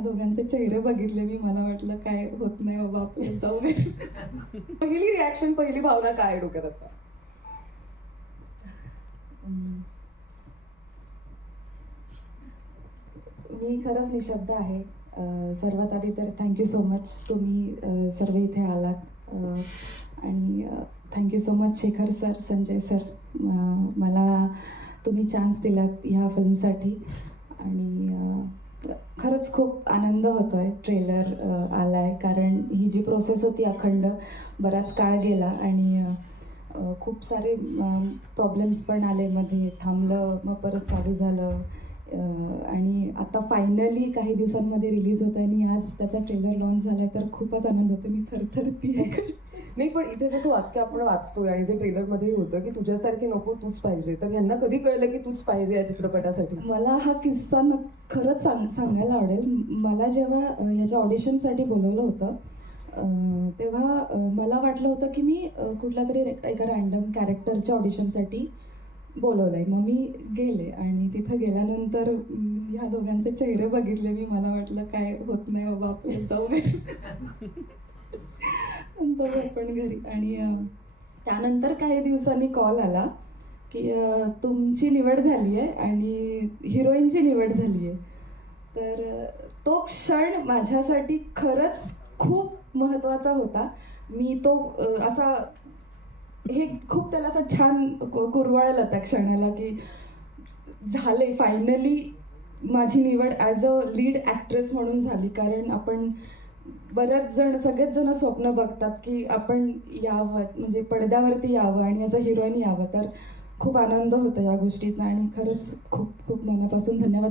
दोघांचे चेहरे बघितले मी, मला वाटलं काय होत नाही बाबा आपल्याला जाऊ दे. पहिली रिॲक्शन, पहिली भावना काय आहे डोक्यात आता? मी खरंच निशब्द आहे. सर्वात आधी तर थँक्यू सो मच, तुम्ही सर्व इथे आलात. आणि thank you so much Shekhar sir, Sanjay sir, मला तुम्ही चान्स दिलात ह्या फिल्मसाठी. आणि खरंच खूप आनंद होतो आहे ट्रेलर आला आहे, कारण ही जी प्रोसेस होती अखंड बराच काळ गेला आणि खूप सारे प्रॉब्लेम्स पण आले, मध्ये थांबलं मग परत चालू झालं. आणि आता फायनली काही दिवसांमध्ये रिलीज होत आहे आणि आज त्याचा ट्रेलर लॉन्च झाला आहे, तर खूपच आनंद होतो. मी थरथरती आहे. नाही, पण इथे जसं वाक्य आपण वाचतोय आणि जे ट्रेलरमध्ये होतं की तुझ्यासारखे नको तूच पाहिजे, तर यांना कधी कळलं की तूच पाहिजे या चित्रपटासाठी? मला हा किस्सा खरंच सांगायला आवडेल. मला जेव्हा ह्याच्या ऑडिशनसाठी बोलवलं होतं, तेव्हा मला वाटलं होतं की मी कुठल्या तरी एका रँडम कॅरेक्टरच्या ऑडिशनसाठी बोलवलं आहे. मग मी गेले आणि तिथं गेल्यानंतर ह्या दोघांचे चेहरे बघितले मी, मला वाटलं काय होत नाही बाबा आपल्याला जाऊ दे. जाऊ आपण घरी. आणि त्यानंतर काही दिवसांनी कॉल आला की तुमची निवड झाली आहे आणि हिरोईनची निवड झाली आहे. तर तो क्षण माझ्यासाठी खरंच खूप महत्त्वाचा होता. मी तो असा हे खूप त्याला असं छान कुरवाळलं त्या क्षणाला की झाले फायनली माझी निवड ॲज अ लीड ॲक्ट्रेस म्हणून झाली. कारण आपण सगळेच जण स्वप्न बघतात की आपण यावं, म्हणजे पडद्यावरती यावं आणि असं हिरोईन यावं. तर खूप आनंद होतो या गोष्टीचा आणि खरंच खूप खूप मनापासून धन्यवाद.